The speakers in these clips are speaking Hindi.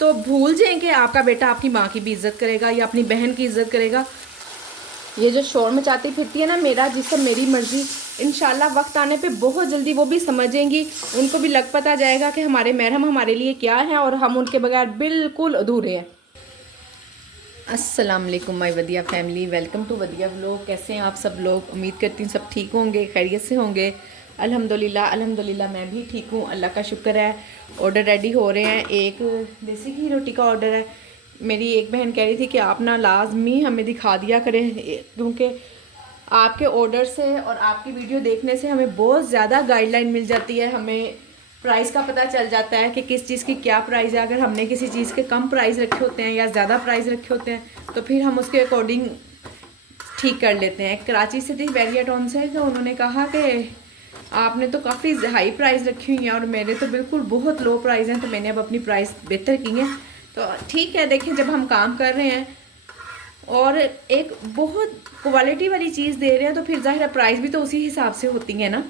तो भूल जाएं कि आपका बेटा आपकी माँ की भी इज्जत करेगा या अपनी बहन की इज्जत करेगा। ये जो शोर मचाती फिरती है ना, मेरा जिससे मेरी मर्जी, इंशाल्लाह वक्त आने पे बहुत जल्दी वो भी समझेंगी, उनको भी लग पता जाएगा कि हमारे महरम हमारे लिए क्या है और हम उनके बगैर बिल्कुल अधूरे हैं। अस्सलाम वालेकुम my Wadiya family, welcome to Wadiya vlog. कैसे हैं आप सब लोग? उम्मीद करती हूँ सब ठीक होंगे, खैरियत से होंगे। अल्हम्दुलिल्लाह मैं भी ठीक हूँ, अल्लाह का शुक्र है। ऑर्डर रेडी हो रहे हैं। एक देसी घी रोटी का ऑर्डर है। मेरी एक बहन कह रही थी कि आप ना लाजमी हमें दिखा दिया करें, क्योंकि आपके ऑर्डर से और आपकी वीडियो देखने से हमें बहुत ज़्यादा गाइडलाइन मिल जाती है। हमें प्राइस का पता चल जाता है कि किस चीज़ की क्या प्राइस है। अगर हमने किसी चीज़ के कम प्राइस रखे होते हैं या ज़्यादा प्राइस रखे होते हैं तो फिर हम उसके अकॉर्डिंग ठीक कर लेते हैं। कराची से थी वेरियाटॉन से, तो उन्होंने कहा कि आपने तो काफ़ी हाई प्राइस रखी हुई है और मेरे तो बिल्कुल बहुत लो प्राइस हैं, तो मैंने अब अपनी प्राइस बेहतर की है। तो ठीक है, देखें जब हम काम कर रहे हैं और एक बहुत क्वालिटी वाली चीज़ दे रहे हैं तो फिर जाहिर है प्राइस भी तो उसी हिसाब से होती है ना।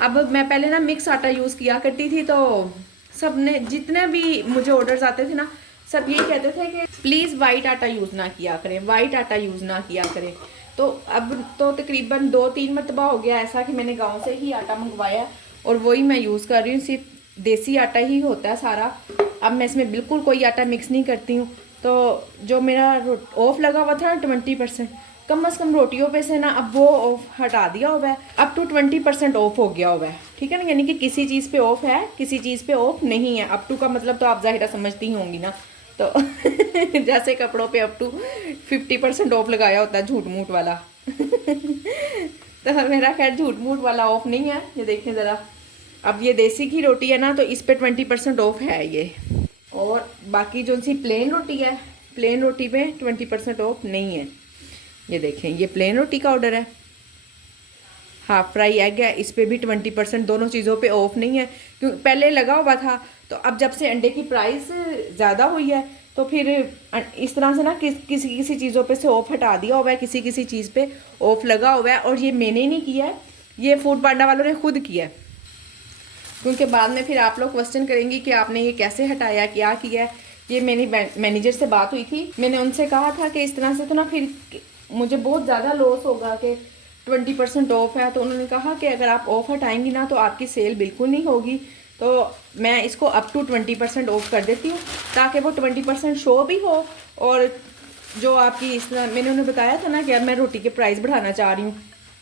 अब मैं पहले ना मिक्स आटा यूज़ किया करती थी, तो सब ने जितने भी मुझे ऑर्डर्स आते थे ना, सब यही कहते थे कि प्लीज़ वाइट आटा यूज़ ना किया करें, वाइट आटा यूज़ ना किया करें। तो अब तो तकरीबन 2-3 मरतबा हो गया ऐसा कि मैंने गाँव से ही आटा मंगवाया और वही मैं यूज़ कर रही हूँ। सिर्फ देसी आटा ही होता है सारा। अब मैं इसमें बिल्कुल कोई आटा मिक्स नहीं करती हूँ। तो जो मेरा ऑफ लगा हुआ था ना 20%, कम से कम रोटियों पे से ना अब वो ऑफ हटा दिया हुआ है। अब टू 20% ऑफ हो गया हुआ है, ठीक है ना। यानी कि किसी चीज़ पे ऑफ है, किसी चीज़ पे ऑफ नहीं है। अप टू का मतलब तो आप जाहिर समझती ही होंगी ना। तो जैसे कपड़ों पे अप टू 50% ऑफ लगाया होता है, झूठ मूठ वाला। तो मेरा खैर झूठ मूठ वाला ऑफ नहीं है। ये देखें ज़रा, अब ये देसी घी रोटी है ना, तो इस पे 20% ऑफ है ये। और बाकी जो सी प्लेन रोटी है, प्लेन रोटी पे 20% ऑफ नहीं है। ये देखें, ये प्लेन रोटी का ऑर्डर है। हाफ फ्राई एग है, इस पे भी 20%, दोनों चीज़ों पे ऑफ नहीं है। क्योंकि पहले लगा हुआ था, तो अब जब से अंडे की प्राइस ज़्यादा हुई है तो फिर इस तरह से ना किसी किसी चीज़ों पे से ऑफ हटा दिया हुआ है, किसी किसी चीज़ पे ऑफ लगा हुआ है। और ये मैंने नहीं किया है, ये फूड पांडा वालों ने खुद किया है। क्योंकि बाद में फिर आप लोग क्वेश्चन करेंगी कि आपने ये कैसे हटाया, क्या किया। ये मेरी मैनेजर से बात हुई थी, मैंने उनसे कहा था कि इस तरह से तो ना फिर मुझे बहुत ज़्यादा लॉस होगा कि 20% ऑफ है। तो उन्होंने कहा कि अगर आप ऑफ हटाएंगी ना तो आपकी सेल बिल्कुल नहीं होगी। तो मैं इसको अप टू 20% ऑफ कर देती हूँ, ताकि वो 20% शो भी हो। और जो आपकी इस मैंने उन्हें बताया था ना कि अब मैं रोटी के प्राइस बढ़ाना चाह रही हूँ,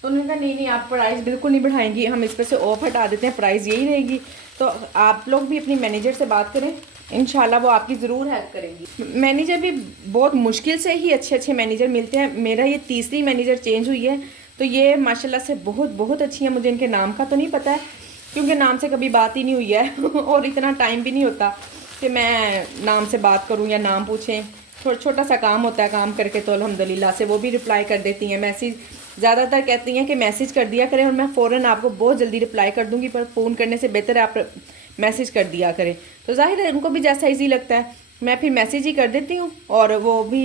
तो उन्होंने कहा नहीं आप प्राइस बिल्कुल नहीं बढ़ाएंगी, हम इस पर से ऑफ हटा देते हैं, प्राइस यही रहेगी। तो आप लोग भी अपनी मैनेजर से बात करें, इंशाल्लाह वो आपकी ज़रूर हेल्प करेंगी। मैनेजर भी बहुत मुश्किल से ही अच्छे अच्छे मैनेजर मिलते हैं। मेरा ये तीसरी मैनेजर चेंज हुई है, तो ये माशाल्लाह से बहुत बहुत अच्छी है। मुझे इनके नाम का तो नहीं पता है, क्योंकि नाम से कभी बात ही नहीं हुई है और इतना टाइम भी नहीं होता कि मैं नाम से बात करूँ या नाम पूछें। छोटा सा काम होता है, काम करके तो अल्हम्दुलिल्लाह से वो भी रिप्लाई कर देती हैं। मैसेज ज़्यादातर कहती हैं कि मैसेज कर दिया करें और मैं फ़ौरन आपको बहुत जल्दी रिप्लाई कर दूँगी, पर फ़ोन करने से बेहतर है आप मैसेज कर दिया करें। तो जाहिर है उनको भी जैसा ईजी लगता है, मैं फिर मैसेज ही कर देती हूँ और वो भी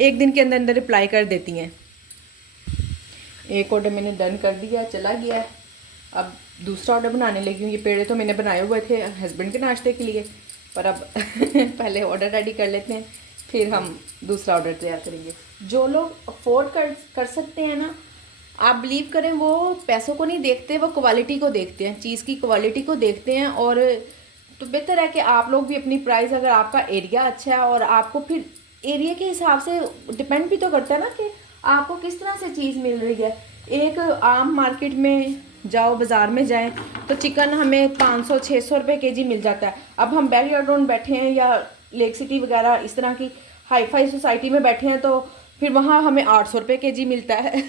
एक दिन के अंदर अंदर रिप्लाई कर देती हैं। एक ऑर्डर मैंने डन कर दिया, चला गया है। अब दूसरा ऑर्डर बनाने लगी हूँ। ये पेड़े तो मैंने बनाए हुए थे हस्बैंड के नाश्ते के लिए, पर अब पहले ऑर्डर रेडी कर लेते हैं, फिर हम दूसरा ऑर्डर तैयार करेंगे। जो लोग अफोर्ड कर सकते हैं ना, आप बिलीव करें, वो पैसों को नहीं देखते, वो क्वालिटी को देखते हैं, चीज़ की क्वालिटी को देखते हैं। और तो बेहतर है कि आप लोग भी अपनी प्राइस, अगर आपका एरिया अच्छा है और आपको फिर एरिया के हिसाब से डिपेंड भी तो करता है ना कि आपको किस तरह से चीज़ मिल रही है। एक आम मार्केट में जाओ, बाज़ार में जाएं, तो चिकन हमें 500-600 रुपये केजी मिल जाता है। अब हम बेलियाडोन बैठे हैं या लेक सिटी वगैरह इस तरह की हाई फाई सोसाइटी में बैठे हैं, तो फिर वहाँ हमें 800 रुपये केजी मिलता है।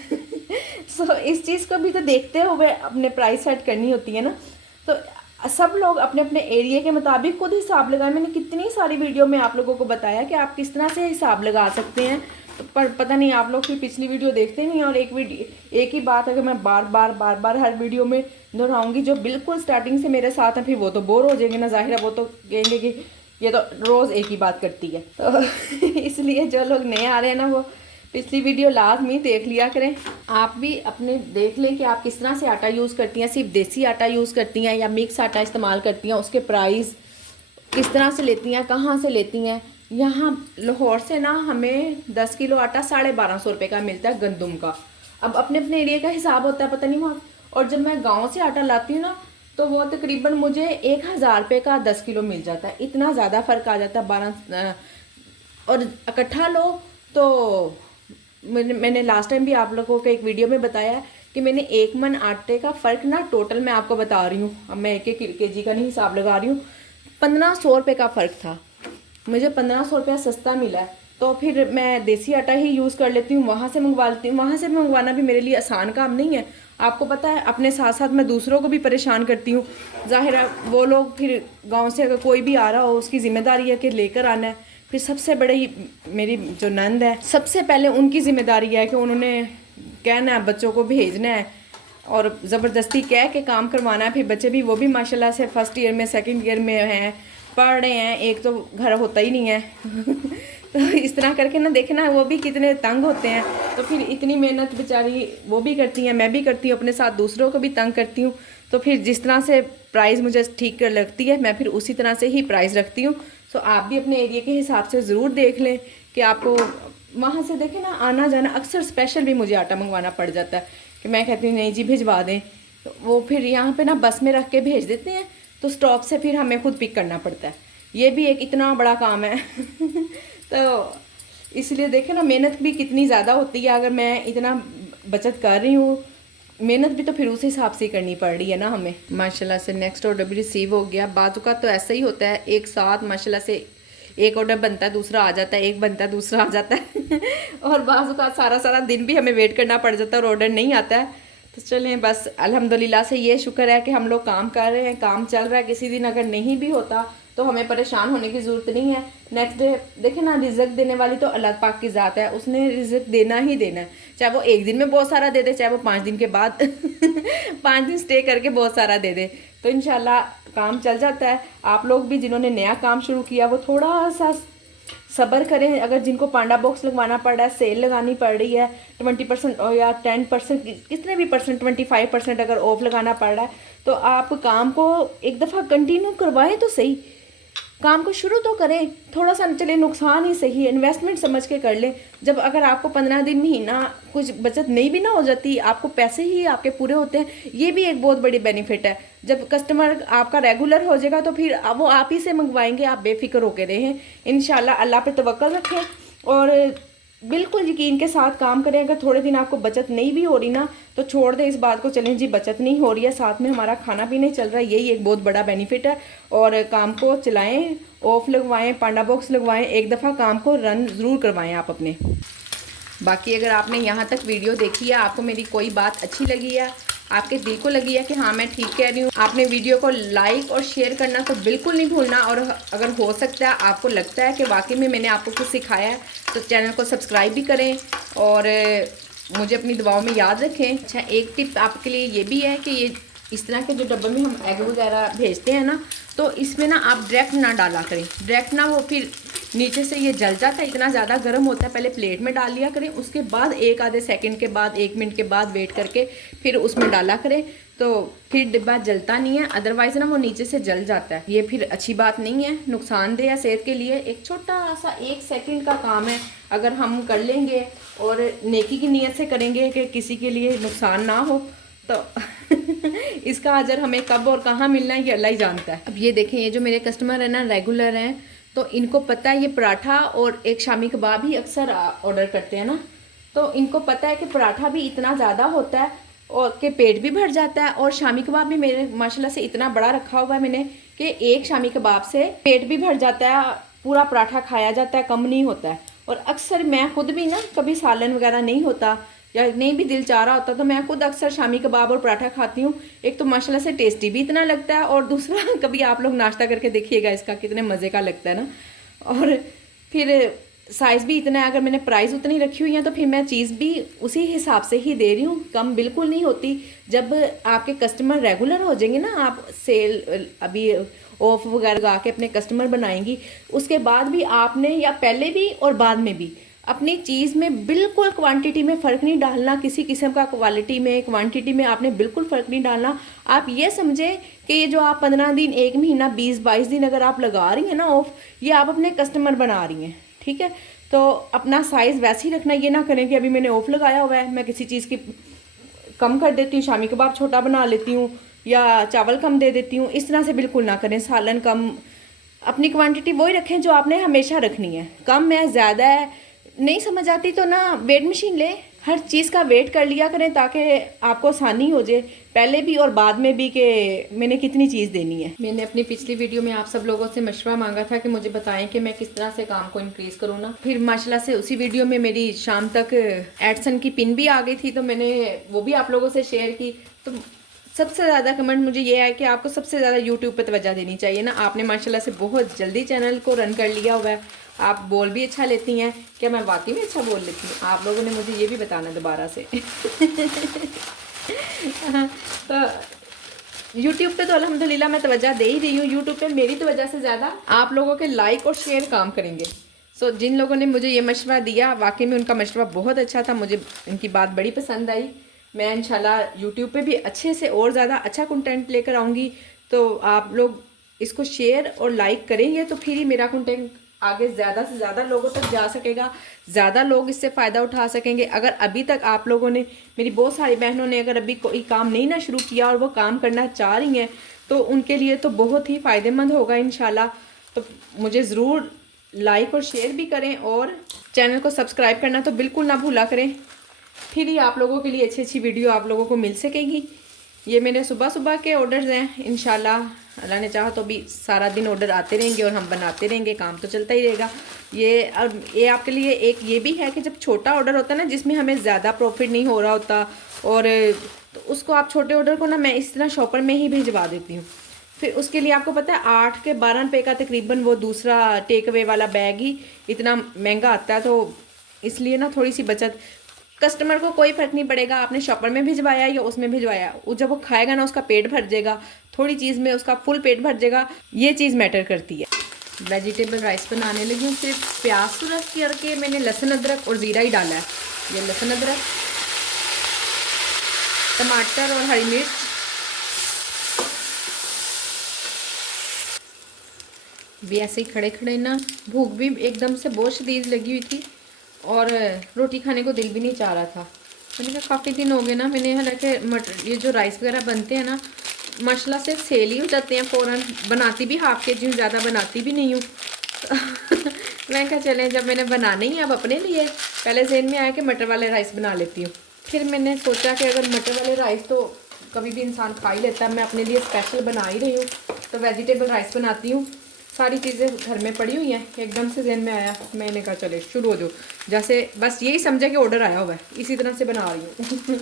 सो इस चीज़ को भी तो देखते हुए अपने प्राइस सेट करनी होती है ना। तो सब लोग अपने अपने एरिया के मुताबिक खुद हिसाब लगाएं। मैंने कितनी सारी वीडियो में आप लोगों को बताया कि आप किस तरह से हिसाब लगा सकते हैं, तो पर पता नहीं आप लोग फिर पिछली वीडियो देखते नहीं। और एक ही बात अगर मैं बार बार हर वीडियो में दोहराऊंगी, जो बिल्कुल स्टार्टिंग से मेरे साथ हैं, फिर वो तो बोर हो जाएंगे ना, जाहिर है वो तो कहेंगे कि ये तो रोज़ एक ही बात करती है। तो इसलिए जो लोग नए आ रहे हैं ना, वो पिछली वीडियो लाजमी देख लिया करें। आप भी अपने देख लें कि आप किस तरह से आटा यूज़ करती हैं, सिर्फ देसी आटा यूज़ करती हैं या मिक्स आटा इस्तेमाल करती हैं, उसके प्राइस किस तरह से लेती हैं, कहाँ से लेती हैं। यहाँ लाहौर से ना हमें 10 किलो आटा 1250 रुपये का मिलता है गंदम का। अब अपने अपने एरिया का हिसाब होता है, पता नहीं वहाँ। और जब मैं गांव से आटा लाती हूँ ना तो वो तकरीबन मुझे 1000 रुपये का 10 किलो मिल जाता है। इतना ज़्यादा फ़र्क आ जाता है 12। और इकट्ठा लो तो मैंने लास्ट टाइम भी आप लोगों को एक वीडियो में बताया कि मैंने 1 मन आटे का फ़र्क ना टोटल मैं आपको बता रही हूँ। अब मैं 1 kg का नहीं हिसाब लगा रही हूँ, 1500 रुपये का फ़र्क था। मुझे 1500 रुपया सस्ता मिला है, तो फिर मैं देसी आटा ही यूज़ कर लेती हूँ, वहाँ से मंगवा लेती हूँ। वहाँ से मंगवाना भी मेरे लिए आसान काम नहीं है, आपको पता है। अपने साथ साथ मैं दूसरों को भी परेशान करती हूँ। ज़ाहिर है वो लोग फिर गांव से अगर कोई भी आ रहा हो उसकी ज़िम्मेदारी है कि लेकर आना है। फिर सबसे बड़ी मेरी जो नंद है, सबसे पहले उनकी ज़िम्मेदारी है कि उन्होंने कहना है, बच्चों को भेजना है और ज़बरदस्ती कह के काम करवाना है। फिर बच्चे भी, वो भी माशाल्लाह से फर्स्ट ईयर में, सेकंड ईयर में हैं, पढ़ रहे हैं। एक तो घर होता ही नहीं है तो इस तरह करके ना देखना वो भी कितने तंग होते हैं। तो फिर इतनी मेहनत बेचारी वो भी करती हैं, मैं भी करती हूँ, अपने साथ दूसरों को भी तंग करती हूँ। तो फिर जिस तरह से प्राइस मुझे ठीक लगती है मैं फिर उसी तरह से ही प्राइस रखती हूँ। तो आप भी अपने एरिया के हिसाब से ज़रूर देख लें कि आपको वहाँ से देखें ना आना जाना। अक्सर स्पेशल भी मुझे आटा मंगवाना पड़ जाता है कि मैं कहती हूँ नहीं जी भिजवा दें, तो वो फिर यहाँ पे ना बस में रख के भेज देते हैं, तो स्टॉप से फिर हमें खुद पिक करना पड़ता है। ये भी एक इतना बड़ा काम है तो इसलिए देखें ना मेहनत भी कितनी ज़्यादा होती है। अगर मैं इतना बचत कर रही हूँ, मेहनत भी तो फिर उस हिसाब से करनी पड़ रही है ना हमें। माशाल्लाह से नेक्स्ट ऑर्डर भी रिसीव हो गया। बाजू का तो ऐसा ही होता है, एक साथ माशाल्लाह से एक ऑर्डर बनता है दूसरा आ जाता है, एक बनता है दूसरा आ जाता है और बाजू का सारा सारा दिन भी हमें वेट करना पड़ जाता है और ऑर्डर नहीं आता है। तो चलें बस अल्हम्दुलिल्लाह से ये शुक्र है कि हम लोग काम कर रहे हैं, काम चल रहा है। किसी दिन अगर नहीं भी होता तो हमें परेशान होने की ज़रूरत नहीं है। नेक्स्ट डे देखें ना, रिज़्क देने वाली तो अल्लाह पाक की ज़ात है, उसने रिज़्क देना ही देना है। चाहे वो एक दिन में बहुत सारा दे दे, चाहे वो 5 दिन के बाद 5 दिन स्टे करके बहुत सारा दे दे, तो इंशाल्लाह काम चल जाता है। आप लोग भी जिन्होंने नया काम शुरू किया वो थोड़ा सा सब्र करें। अगर जिनको पांडा बॉक्स लगवाना पड़ रहा है, सेल लगानी पड़ रही है 20% या 10%, कितने भी परसेंट 25% अगर ऑफ लगाना पड़ रहा है, तो आप काम को एक दफ़ा कंटिन्यू करवाएं तो सही, काम को शुरू तो करें। थोड़ा सा चले नुकसान ही सही, इन्वेस्टमेंट समझ के कर लें। जब अगर आपको 15 दिन महीना कुछ बचत नहीं भी ना हो जाती, आपको पैसे ही आपके पूरे होते हैं, ये भी एक बहुत बड़ी बेनिफिट है। जब कस्टमर आपका रेगुलर हो जाएगा तो फिर वो आप ही से मंगवाएंगे, आप बेफिक्र होके रहें। इंशाल्लाह अल्लाह पे तवक्कल रखें और बिल्कुल यकीन के साथ काम करें। अगर थोड़े दिन आपको बचत नहीं भी हो रही ना तो छोड़ दें इस बात को, चलें जी बचत नहीं हो रही है, साथ में हमारा खाना भी नहीं चल रहा है, यही एक बहुत बड़ा बेनिफिट है। और काम को चलाएं, ऑफ लगवाएं, पांडा बॉक्स लगवाएं, एक दफ़ा काम को रन ज़रूर करवाएं आप अपने। बाकी अगर आपने यहाँ तक वीडियो देखी है, आपको मेरी कोई बात अच्छी लगी है, आपके दिल को लगी है कि हाँ मैं ठीक कह रही हूँ, आपने वीडियो को लाइक और शेयर करना तो बिल्कुल नहीं भूलना। और अगर हो सकता है आपको लगता है कि वाकई में मैंने आपको कुछ सिखाया है तो चैनल को सब्सक्राइब भी करें और मुझे अपनी दुआओं में याद रखें। अच्छा, एक टिप आपके लिए ये भी है कि ये इस तरह के जो डब्बे में हम एग वगैरह भेजते हैं ना, तो इसमें ना आप डायरेक्ट ना डाला करें। डायरेक्ट ना, वो फिर नीचे से ये जल जाता है, इतना ज़्यादा गर्म होता है। पहले प्लेट में डाल लिया करें, उसके बाद एक आधे सेकंड के बाद, 1 मिनट के बाद वेट करके फिर उसमें डाला करें, तो फिर डिब्बा जलता नहीं है। अदरवाइज़ ना वो नीचे से जल जाता है, ये फिर अच्छी बात नहीं है, नुकसानदेह है सेहत के लिए। एक छोटा सा 1 सेकंड का काम है, अगर हम कर लेंगे और नेकी की नीयत से करेंगे कि किसी के लिए नुकसान ना हो, तो इसका अजर हमें कब और कहाँ मिलना है ये अल्लाह ही जानता है। अब ये देखें, ये जो मेरे कस्टमर है ना रेगुलर हैं, तो इनको पता है ये पराठा और एक शामी कबाब ही अक्सर ऑर्डर करते हैं ना, तो इनको पता है कि पराठा भी इतना ज़्यादा होता है और के पेट भी भर जाता है, और शामी कबाब भी मेरे माशाल्लाह से इतना बड़ा रखा हुआ है मैंने कि एक शामी कबाब से पेट भी भर जाता है, पूरा पराठा खाया जाता है, कम नहीं होता है। और अक्सर मैं खुद भी ना, कभी सालन वगैरह नहीं होता या नहीं भी दिल चाह रहा होता, तो मैं खुद अक्सर शामी कबाब और पराठा खाती हूँ। एक तो माशाल्लाह से टेस्टी भी इतना लगता है, और दूसरा कभी आप लोग नाश्ता करके देखिएगा इसका कितने मज़े का लगता है ना। और फिर साइज़ भी इतना है, अगर मैंने प्राइस उतनी रखी हुई है तो फिर मैं चीज़ भी उसी हिसाब से ही दे रही हूँ, कम बिल्कुल नहीं होती। जब आपके कस्टमर रेगुलर हो जाएंगे ना, आप सेल अभी ऑफ वगैरह लगा के अपने कस्टमर बनाएंगी, उसके बाद भी आपने, या पहले भी और बाद में भी, अपनी चीज़ में बिल्कुल क्वांटिटी में फ़र्क नहीं डालना, किसी किस्म का क्वालिटी में क्वांटिटी में आपने बिल्कुल फ़र्क नहीं डालना। आप ये समझें कि ये जो आप 15 दिन, 1 महीना, 20-22 दिन अगर आप लगा रही हैं ना ऑफ, ये आप अपने कस्टमर बना रही हैं, ठीक है। तो अपना साइज़ वैसे ही रखना, ये ना करें कि अभी मैंने ऑफ लगाया हुआ है, मैं किसी चीज़ की कम कर देती हूँ, शामी कबाब छोटा बना लेती हूँ या चावल कम दे देती हूँ, इस तरह से बिल्कुल ना करें। सालन कम, अपनी क्वांटिटी वही रखें जो आपने हमेशा रखनी है। कम है, ज़्यादा है, नहीं समझ आती तो ना वेट मशीन ले, हर चीज़ का वेट कर लिया करें ताकि आपको आसानी हो जाए पहले भी और बाद में भी कि मैंने कितनी चीज़ देनी है। मैंने अपनी पिछली वीडियो में आप सब लोगों से मशवरा मांगा था कि मुझे बताएं कि मैं किस तरह से काम को इंक्रीज़ करूँ ना। फिर माशाल्लाह से उसी वीडियो में मेरी शाम तक एडसन की पिन भी आ गई थी, तो मैंने वो भी आप लोगों से शेयर की। तो सबसे ज़्यादा कमेंट मुझे ये है कि आपको सबसे ज़्यादा यूट्यूब पे तवज्जो देनी चाहिए ना। आपने माशाल्लाह से बहुत जल्दी चैनल को रन कर लिया हुआ है, आप बोल भी अच्छा लेती हैं। क्या मैं वाकई में अच्छा बोल लेती हूँ? आप लोगों ने मुझे ये भी बताना दोबारा से। तो यूट्यूब पे तो अल्हम्दुलिल्लाह मैं तवज्जो दे ही रही हूँ। यूट्यूब पे मेरी तवज्जो से ज़्यादा आप लोगों के लाइक और शेयर काम करेंगे। सो जिन लोगों ने मुझे ये मशवरा दिया, वाकई में उनका मशवरा बहुत अच्छा था, मुझे इनकी बात बड़ी पसंद आई। मैं इंशाल्लाह यूट्यूब पे भी अच्छे से और ज़्यादा अच्छा कंटेंट लेकर आऊँगी। तो आप लोग इसको शेयर और लाइक करेंगे तो फिर ही मेरा कंटेंट आगे ज़्यादा से ज़्यादा लोगों तक जा सकेगा, ज़्यादा लोग इससे फ़ायदा उठा सकेंगे। अगर अभी तक आप लोगों ने, मेरी बहुत सारी बहनों ने अगर अभी कोई काम नहीं ना शुरू किया और वो काम करना चाह रही हैं, तो उनके लिए तो बहुत ही फ़ायदेमंद होगा इंशाल्लाह। तो मुझे ज़रूर लाइक और शेयर भी करें और चैनल को सब्सक्राइब करना तो बिल्कुल ना भूला करें, फिर ही आप लोगों के लिए अच्छी अच्छी वीडियो आप लोगों को मिल सकेगी। ये मेरे सुबह सुबह के ऑर्डर्स हैं, इंशाल्लाह अल्लाह ने चाहा तो भी सारा दिन ऑर्डर आते रहेंगे और हम बनाते रहेंगे, काम तो चलता ही रहेगा। ये आपके लिए एक ये भी है कि जब छोटा ऑर्डर होता है ना, जिसमें हमें ज़्यादा प्रॉफिट नहीं हो रहा होता, और तो उसको आप छोटे ऑर्डर को ना मैं इस तरह शॉपर में ही भिजवा देती हूँ। फिर उसके लिए आपको पता है 8 के 12 रुपये का तकरीबन वो दूसरा टेक अवे वाला बैग ही इतना महंगा आता है, तो इसलिए ना थोड़ी सी बचत, कस्टमर को कोई फ़र्क नहीं पड़ेगा आपने शॉपर में भिजवाया या उसमें भिजवाया, वो जब वो खाएगा ना उसका पेट भर जाएगा, थोड़ी चीज़ में उसका फुल पेट भर जाएगा, ये चीज़ मैटर करती है। वेजिटेबल राइस बनाने लगी हूँ, सिर्फ प्याज तो रख करके मैंने लहसुन अदरक और ज़ीरा ही डाला है। ये लहसुन अदरक, टमाटर और हरी मिर्च, भी ऐसे ही खड़े खड़े ना, भूख भी एकदम से बहुत शदीद लगी हुई थी और रोटी खाने को दिल भी नहीं चाह रहा था। मैंने कहा काफ़ी दिन हो गए ना, मैंने हालांकि मटर ये जो राइस वगैरह बनते हैं ना माशाल्लाह से सेल ही हो जाते हैं फ़ौरन, बनाती भी हाफ के जी हूँ, ज़्यादा बनाती भी नहीं हूँ। मैं कहा चलें, जब मैंने बनाने ही अब अपने लिए, पहले ज़हन में आया कि मटर वाले राइस बना लेती हूँ। फिर मैंने सोचा कि अगर मटर वाले राइस तो कभी भी इंसान खा ही लेता है, मैं अपने लिए स्पेशल बना ही रही हूँ, तो वेजिटेबल राइस बनाती हूँ। सारी चीज़ें घर में पड़ी हुई हैं, एकदम से ज़हन में आया, मैंने कहा चले शुरू हो जाओ, जैसे बस यही समझा कि ऑर्डर आया हुआ है, इसी तरह से बना रही हूँ।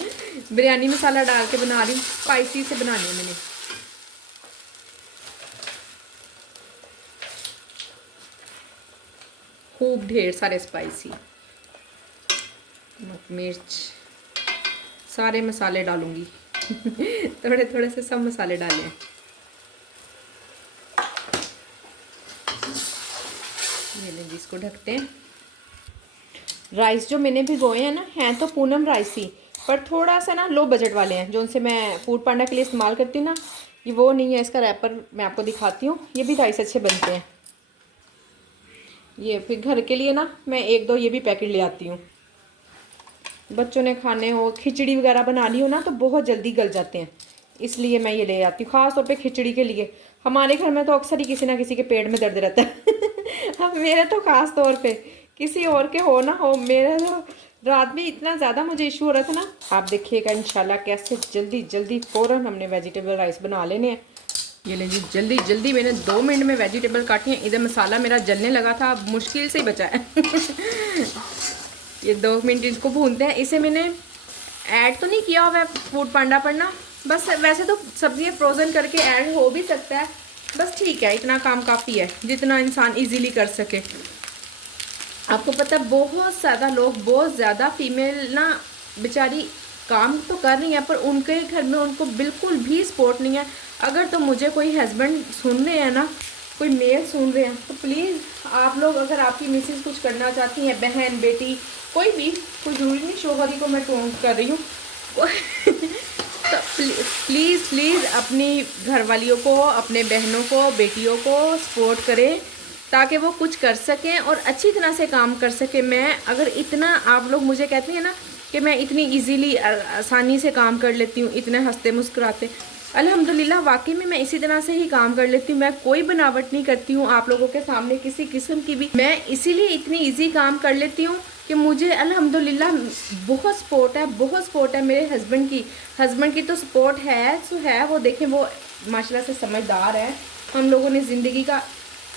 बिरयानी मसाला डाल के बना रही हूँ, स्पाइसी से बनानी है मैंने। खूब ढेर सारे स्पाइसी, नमक मिर्च सारे मसाले डालूंगी। थोड़े थोड़े से सब मसाले डाले हैं। इसको ढकते हैं। राइस जो मैंने भिगोए हैं ना, हैं तो पूनम राइस ही, पर थोड़ा सा ना लो बजट वाले हैं, जो उनसे मैं फूड पांडा के लिए इस्तेमाल करती हूँ ना, ये वो नहीं है। इसका रैपर मैं आपको दिखाती हूँ, ये भी राइस अच्छे बनते हैं। ये फिर घर के लिए ना मैं 1-2 ये भी पैकेट ले आती हूँ, बच्चों ने खाने हो, खिचड़ी वगैरह बनानी हो ना तो बहुत जल्दी गल जाते हैं, इसलिए मैं ये ले आती हूँ, ख़ास तौर पे खिचड़ी के लिए। हमारे घर में तो अक्सर ही किसी ना किसी के पेट में दर्द रहता है। अब मेरे तो ख़ास तौर पे, किसी और के हो ना हो, मेरा तो रात में इतना ज़्यादा मुझे इशू हो रहा था ना। आप देखिएगा इंशाल्लाह कैसे जल्दी जल्दी फ़ौरन हमने वेजिटेबल राइस बना लेने हैं। ये ले जी, जल्दी जल्दी मैंने 2 मिनट में वेजिटेबल काटी हैं। इधर मसाला मेरा जलने लगा था, अब मुश्किल से ही बचा है। ये 2 मिनट इसको भूनते हैं। इसे मैंने ऐड तो नहीं किया हुआ है फूड पांडा पर ना, बस वैसे तो सब्जियां फ्रोज़न करके ऐड हो भी सकता है, बस ठीक है, इतना काम काफ़ी है जितना इंसान इजीली कर सके। आपको पता है बहुत ज़्यादा लोग, बहुत ज़्यादा फीमेल ना बेचारी काम तो कर रही हैं, पर उनके घर में उनको बिल्कुल भी सपोर्ट नहीं है। अगर तो मुझे कोई हस्बैंड सुन रहे हैं ना, कोई मेल सुन रहे हैं तो प्लीज़ आप लोग, अगर आपकी मिसेज कुछ करना चाहती हैं, बहन बेटी कोई भी, कोई ज़रूरी नहीं शोहर ही को मैं टोंट कर रही हूँ तो प्लीज़ अपनी घरवालियों को, अपने बहनों को, बेटियों को सपोर्ट करें ताकि वो कुछ कर सकें और अच्छी तरह से काम कर सकें। मैं अगर इतना, आप लोग मुझे कहते हैं ना कि मैं इतनी इजीली आसानी से काम कर लेती हूँ, इतने हंसते मुस्कुराते, अल्हम्दुलिल्लाह वाकई में मैं इसी तरह से ही काम कर लेती हूँ। मैं कोई बनावट नहीं करती हूँ आप लोगों के सामने किसी किस्म की भी। मैं इसीलिए इतनी इजी काम कर लेती हूँ कि मुझे अल्हम्दुलिल्लाह बहुत सपोर्ट है, बहुत सपोर्ट है मेरे हस्बैंड की तो सपोर्ट है सो है। वो देखें, वो माशाल्लाह से समझदार है। हम लोगों ने ज़िंदगी का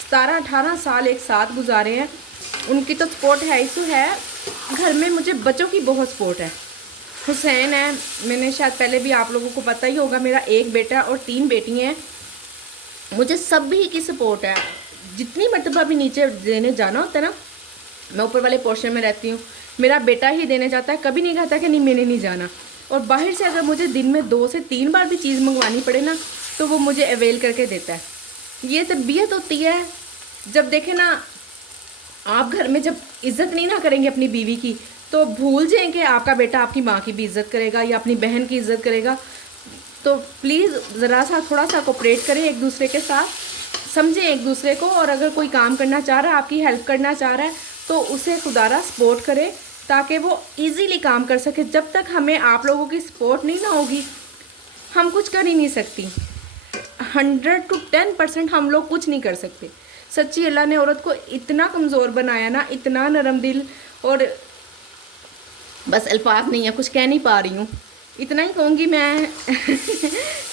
17-18 साल एक साथ गुजारे हैं, उनकी तो सपोर्ट है ही सो है। घर में मुझे बच्चों की बहुत सपोर्ट है। हुसैन है, मैंने शायद पहले भी आप लोगों को पता ही होगा, मेरा एक बेटा और 3 बेटी हैं। मुझे सभी की सपोर्ट है। जितनी मरतबा भी नीचे देने जाना होता है ना, मैं ऊपर वाले पोर्शन में रहती हूँ, मेरा बेटा ही देने जाता है, कभी नहीं कहता कि नहीं मैंने नहीं जाना। और बाहर से अगर मुझे दिन में 2 से 3 बार भी चीज़ मंगवानी पड़े ना तो वो मुझे अवेल करके देता है। ये तरबियत होती है। जब देखें ना, आप घर में जब इज़्ज़त नहीं ना करेंगे अपनी बीवी की तो भूल जाएंगे आपका बेटा आपकी माँ की भी इज़्ज़त करेगा या अपनी बहन की इज़्ज़त करेगा। तो प्लीज़ ज़रा सा थोड़ा सा कोऑपरेट करें एक दूसरे के साथ, समझें एक दूसरे को। और अगर कोई काम करना चाह रहा है, आपकी हेल्प करना चाह रहा है तो उसे खुदारा सपोर्ट करें ताकि वो इजीली काम कर सके। जब तक हमें आप लोगों की सपोर्ट नहीं ना होगी हम कुछ कर ही नहीं सकती। 100 to 10% हम लोग कुछ नहीं कर सकते। सच्ची अल्लाह ने औरत को इतना कमज़ोर बनाया ना, इतना नरम दिल, और बस अल्फाज नहीं है, कुछ कह नहीं पा रही हूँ। इतना ही कहूँगी मैं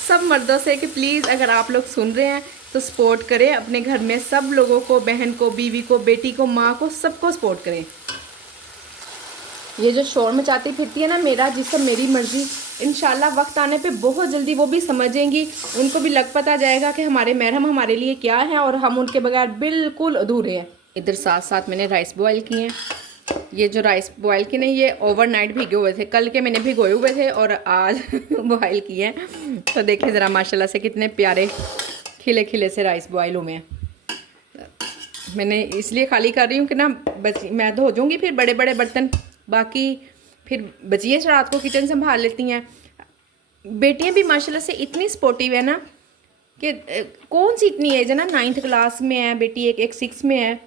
सब मर्दों से कि प्लीज़ अगर आप लोग सुन रहे हैं तो सपोर्ट करें अपने घर में सब लोगों को, बहन को, बीवी को, बेटी को, माँ को, सबको सपोर्ट करें। ये जो शोर मचाती फिरती है ना मेरा जिससे मेरी मर्ज़ी, इंशाल्लाह वक्त आने पे बहुत जल्दी वो भी समझेंगी, उनको भी लग पता जाएगा कि हमारे महरम हमारे लिए क्या है और हम उनके बगैर बिल्कुल अधूरे हैं। इधर साथ साथ मैंने राइस बॉयल किए हैं। ये जो राइस बॉयल किए हैं ये ओवरनाइट भिगे हुए थे, कल के मैंने भिगोए हुए थे और आज बॉयल किए हैं। तो देखिए ज़रा माशाल्लाह से कितने प्यारे खिले खिले से राइस बॉयल हुए हैं। मैंने इसलिए खाली कर रही हूँ कि ना मैं धो जाऊँगी फिर बड़े बड़े बर्तन, बाकी फिर बचिए रात को किचन संभाल लेती हैं। बेटियां भी माशाल्लाह से इतनी सपोर्टिव है ना कि कौन सी इतनी एज है ना, 9th क्लास में है बेटी, एक 6 में है।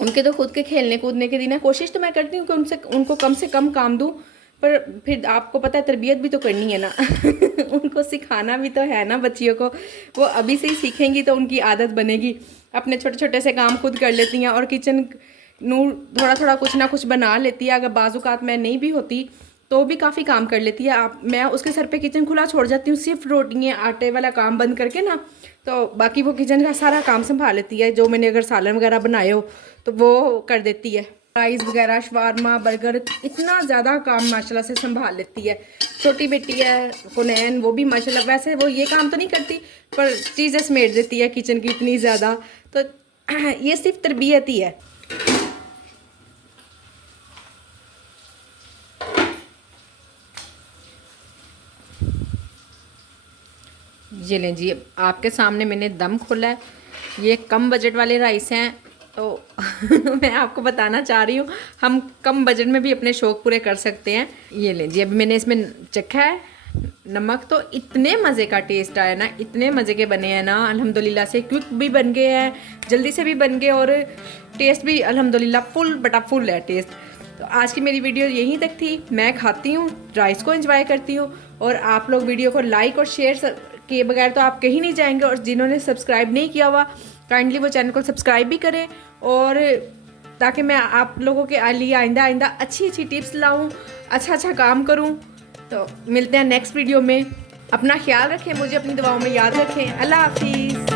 उनके तो खुद के खेलने कूदने के दिन है। कोशिश तो मैं करती हूँ कि उनको कम से कम काम दूँ, पर फिर आपको पता है तरबियत भी तो करनी है ना उनको सिखाना भी तो है ना बच्चियों को। वो अभी से ही सीखेंगी तो उनकी आदत बनेगी। अपने छोटे छोटे से काम खुद कर लेती हैं और किचन नूर थोड़ा थोड़ा कुछ ना कुछ बना लेती है। अगर बाज़ुकात मैं नहीं भी होती तो भी काफ़ी काम कर लेती है। मैं उसके सर पे किचन खुला छोड़ जाती हूँ, सिर्फ रोटियाँ आटे वाला काम बंद करके ना, तो बाकी वो किचन का सारा काम संभाल लेती है। जो मैंने अगर सालन वगैरह बनाए हो तो वो कर देती है। राइस वगैरह, शवारमा, बर्गर, इतना ज़्यादा काम माशाल्लाह से संभाल लेती है। छोटी बेटी है कुनैन, वो भी माशाल्लाह, वैसे वो ये काम तो नहीं करती पर चीज़ें समेट देती है किचन की इतनी ज़्यादा। तो ये सिर्फ तरबियत ही है। ये लें जी, आपके सामने मैंने दम खोला है। ये कम बजट वाले राइस हैं तो मैं आपको बताना चाह रही हूँ हम कम बजट में भी अपने शौक़ पूरे कर सकते हैं। ये लें जी, अभी मैंने इसमें चखा है नमक, तो इतने मज़े का टेस्ट आया ना, इतने मज़े के बने हैं ना अल्हम्दुलिल्लाह से। क्विक भी बन गए हैं, जल्दी से भी बन गए और टेस्ट भी अल्हम्दुलिल्लाह फुल बटा फुल है टेस्ट। तो आज की मेरी वीडियो यहीं तक थी। मैं खाती हूँ, राइस को एंजॉय करती हूँ, और आप लोग वीडियो को लाइक और शेयर किए बगैर तो आप कहीं नहीं जाएंगे। और जिन्होंने सब्सक्राइब नहीं किया हुआ काइंडली वो चैनल को सब्सक्राइब भी करें, और ताकि मैं आप लोगों के लिए आइंदा अच्छी टिप्स लाऊं, अच्छा काम करूं। तो मिलते हैं नेक्स्ट वीडियो में। अपना ख्याल रखें, मुझे अपनी दुआओं में याद रखें। अल्लाह हाफिज़।